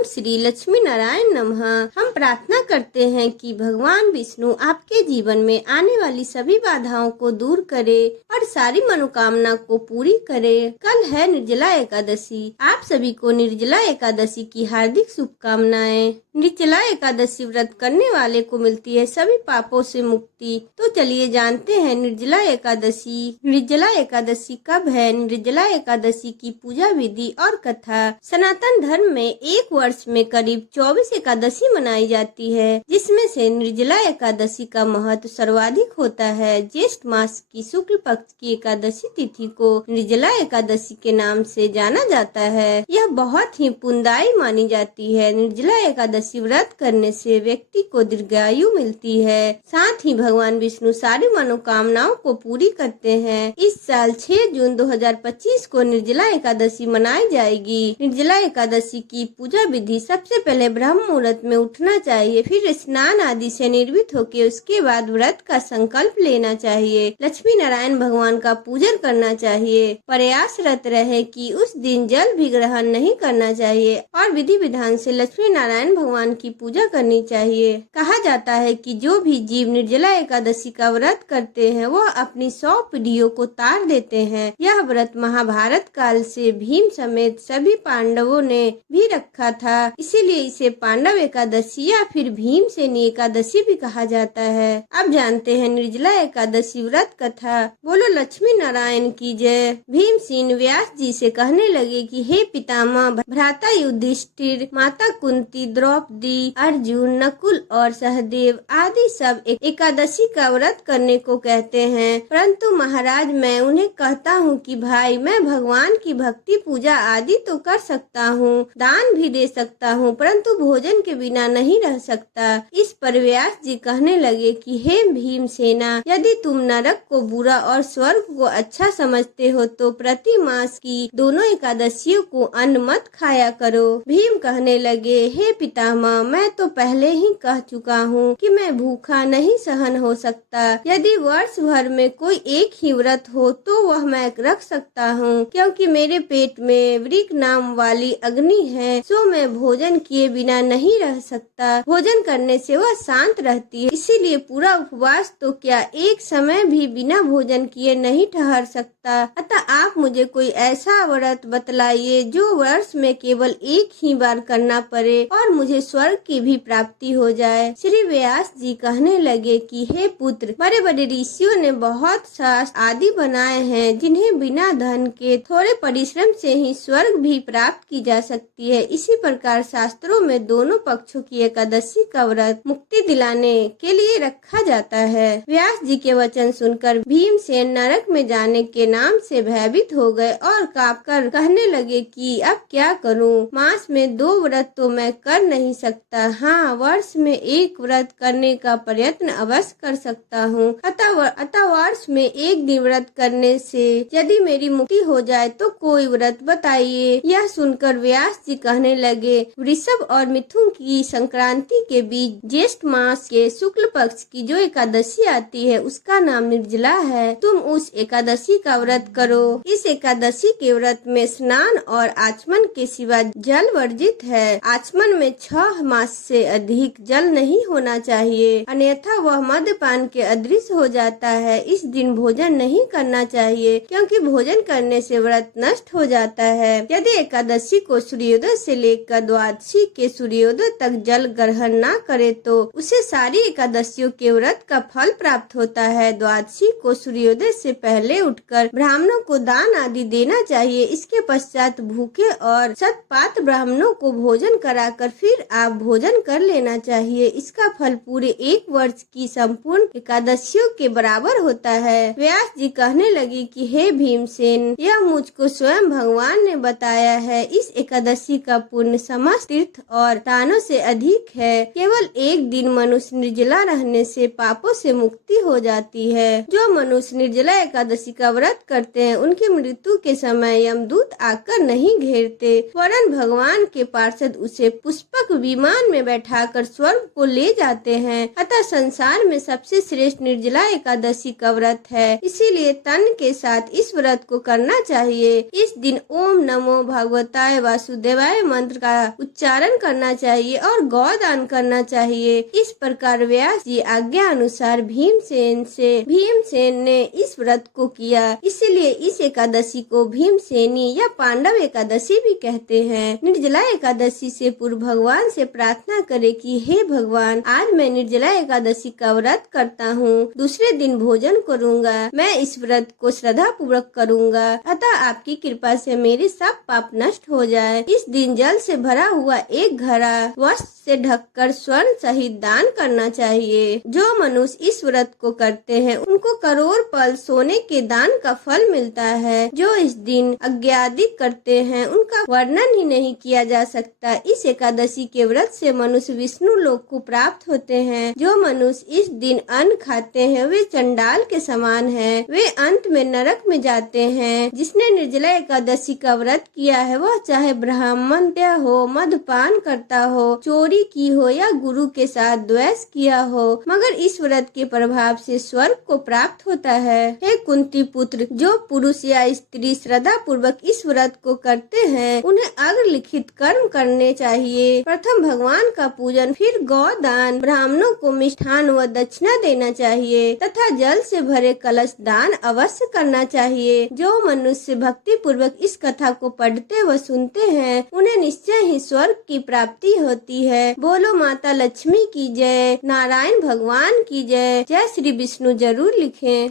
ओम श्री लक्ष्मी नारायण नमः। हम प्रार्थना करते हैं कि भगवान विष्णु आपके जीवन में आने वाली सभी बाधाओं को दूर करे और सारी मनोकामना को पूरी करे। कल है निर्जला एकादशी। आप सभी को निर्जला एकादशी की हार्दिक शुभकामनाएं। निर्जला एकादशी व्रत करने वाले को मिलती है सभी पापों से मुक्ति। तो चलिए जानते हैं निर्जला एकादशी। निर्जला एकादशी कब है? निर्जला एकादशी की पूजा विधि और कथा। सनातन धर्म में एक वर्ष में करीब 24 एकादशी मनाई जाती है, जिसमें से निर्जला एकादशी का महत्व सर्वाधिक होता है। ज्येष्ठ मास की शुक्ल पक्ष की एकादशी तिथि को निर्जला एकादशी के नाम से जाना जाता है। यह बहुत ही पुण्यदायी मानी जाती है। निर्जला एकादशी व्रत करने से व्यक्ति को दीर्घायु मिलती है, साथ ही भगवान विष्णु सारी मनोकामनाओं को पूरी करते हैं। इस साल 6 जून 2025 को निर्जला एकादशी मनाई जाएगी। निर्जला एकादशी की पूजा विधि सबसे पहले ब्रह्म मुहूर्त में उठना चाहिए, फिर स्नान आदि से निर्वित होकर उसके बाद व्रत का संकल्प लेना चाहिए। लक्ष्मी नारायण भगवान का पूजन करना चाहिए। प्रयासरत रहे कि उस दिन जल भी ग्रहण नहीं करना चाहिए और विधि विधान से लक्ष्मी नारायण भगवान की पूजा करनी चाहिए। कहा जाता है कि जो भी जीव निर्जला एकादशी का व्रत करते हैं वह अपनी 100 पीढ़ियों को तार देते हैं। यह व्रत महाभारत काल से भीम समेत सभी पांडवों ने भी रखा था, इसीलिए इसे पांडव एकादशी या फिर भीमसेनी एकादशी भी कहा जाता है। अब जानते हैं निर्जला एकादशी व्रत कथा। बोलो लक्ष्मी नारायण की जय। भीमसेन व्यास जी से कहने लगे कि हे पितामह, भ्राता युधिष्ठिर, माता कुंती, द्रौपदी, अर्जुन, नकुल और सहदेव आदि सब एकादशी का व्रत करने को कहते हैं, परंतु महाराज मैं उन्हें कहता हूँ कि भाई मैं भगवान की भक्ति पूजा आदि तो कर सकता हूँ, दान भी दे सकता हूँ, परंतु भोजन के बिना नहीं रह सकता। इस पर व्यास जी कहने लगे कि हे भीमसेना, यदि तुम नरक को बुरा और स्वर्ग को अच्छा समझते हो तो प्रति मास की दोनों एकादशियों को अन्न मत खाया करो। भीम कहने लगे, हे पितामह, मैं तो पहले ही कह चुका हूँ कि मैं भूखा नहीं सहन हो सकता। यदि वर्ष भर में कोई एक ही व्रत हो तो वह मैं रख सकता हूँ, क्योंकि मेरे पेट में वृक नाम वाली अग्नि है, सो मैं भोजन किए बिना नहीं रह सकता। भोजन करने से वह शांत रहती है, इसीलिए पूरा उपवास तो क्या एक समय भी बिना भोजन किए नहीं ठहर सकता। अतः आप मुझे कोई ऐसा व्रत बतलाइए जो वर्ष में केवल एक ही बार करना पड़े और मुझे स्वर्ग की भी प्राप्ति हो जाए। श्री व्यास जी कहने लगे कि हे पुत्र, बड़े बड़े ऋषियों ने बहुत शास्त्र आदि बनाए हैं, जिन्हें बिना धन के थोड़े परिश्रम से ही स्वर्ग भी प्राप्त की जा सकती है। इसी प्रकार शास्त्रों में दोनों पक्षों की एकादशी का व्रत मुक्ति दिलाने के लिए रखा जाता है। व्यास जी के वचन सुनकर भीमसेन नरक में जाने के नाम से भयभीत हो गए और कांपकर कहने लगे कि अब क्या करूं? मास में 2 व्रत तो मैं कर नहीं सकता, हाँ वर्ष में एक व्रत करने का प्रयत्न अवश्य कर सकता हूँ। अतः वर्ष में एक दिन व्रत करने से यदि मेरी मुक्ति हो जाए तो कोई व्रत बताइए। यह सुनकर व्यास जी कहने लगे, वृषभ और मिथुन की संक्रांति के बीच ज्येष्ठ मास के शुक्ल पक्ष की जो एकादशी आती है उसका नाम निर्जला है। तुम उस एकादशी का व्रत करो। इस एकादशी के व्रत में स्नान और आचमन के सिवा जल वर्जित है। आचमन में 6 मास से अधिक जल नहीं होना चाहिए, अन्यथा वह मद्यपान के अदृश्य हो जाता है। इस दिन भोजन नहीं करना चाहिए, क्योंकि भोजन करने से व्रत नष्ट हो जाता है। यदि एकादशी को सूर्योदय से लेकर द्वादशी के सूर्योदय तक जल ग्रहण न करे तो उसे सारी एकादशियों के व्रत का फल प्राप्त होता है। द्वादशी को सूर्योदय से पहले उठकर ब्राह्मणों को दान आदि देना चाहिए। इसके पश्चात भूखे और सतपात्र ब्राह्मणों को भोजन कराकर फिर आप भोजन कर लेना चाहिए। इसका फल पूरे एक वर्ष की संपूर्ण एकादशियों के बराबर होता है। व्यास जी कहने लगे कि हे भीमसेन, यह मुझको स्वयं भगवान ने बताया है। इस एकादशी का पुण्य समस्त तीर्थ और दानों से अधिक है। केवल एक दिन मनुष्य निर्जला रहने से पापों से मुक्ति हो जाती है। जो मनुष्य निर्जला एकादशी का व्रत करते हैं उनकी मृत्यु के समय यमदूत आकर नहीं घेरते, वरन भगवान के पार्षद उसे पुष्पक विमान में बैठाकर स्वर्ग को ले जाते हैं। अतः संसार में सबसे श्रेष्ठ निर्जला एकादशी का व्रत है, इसीलिए तन के साथ इस व्रत को करना चाहिए। इस दिन ओम नमो भगवताय वासुदेवाय मंत्र का का उच्चारण करना चाहिए और गौदान करना चाहिए। इस प्रकार व्यास जी आज्ञा अनुसार भीमसेन ने इस व्रत को किया। इसलिए इस एकादशी को भीमसेनी या पांडव एकादशी भी कहते हैं। निर्जला एकादशी से पूर्व भगवान से प्रार्थना करें कि हे भगवान, आज मैं निर्जला एकादशी का व्रत करता हूँ, दूसरे दिन भोजन करूँगा। मैं इस व्रत को श्रद्धा पूर्वक करूँगा, अतः आपकी कृपा से मेरे सब पाप नष्ट हो जाए। इस दिन जल से भरा हुआ एक घड़ा वस्त्र से ढककर स्वर्ण सहित दान करना चाहिए। जो मनुष्य इस व्रत को करते हैं उनको करोड़ पल सोने के दान का फल मिलता है। जो इस दिन अज्ञादिक करते हैं उनका वर्णन ही नहीं किया जा सकता। इस एकादशी के व्रत से मनुष्य विष्णु लोक को प्राप्त होते हैं। जो मनुष्य इस दिन अन्न खाते हैं वे चंडाल के समान हैं, वे अंत में नरक में जाते हैं। जिसने निर्जला एकादशी का व्रत किया है वह चाहे ब्राह्मण हो, मधुपान करता हो, चोरी की हो या गुरु के साथ द्वेष किया हो, मगर इस व्रत के प्रभाव से स्वर्ग को प्राप्त होता है। हे कुंती पुत्र, जो पुरुष या स्त्री श्रद्धा पूर्वक इस व्रत को करते हैं उन्हें अग्रलिखित कर्म करने चाहिए। प्रथम भगवान का पूजन, फिर गौदान, ब्राह्मणों को मिष्ठान व दक्षिणा देना चाहिए तथा जल से भरे कलश दान अवश्य करना चाहिए। जो मनुष्य भक्ति पूर्वक इस कथा को पढ़ते व सुनते हैं उन्हें निश्चय ही स्वर्ग की प्राप्ति होती है। बोलो माता लक्ष्मी की जय, नारायण भगवान की जय। जय श्री विष्णु जरूर लिखें।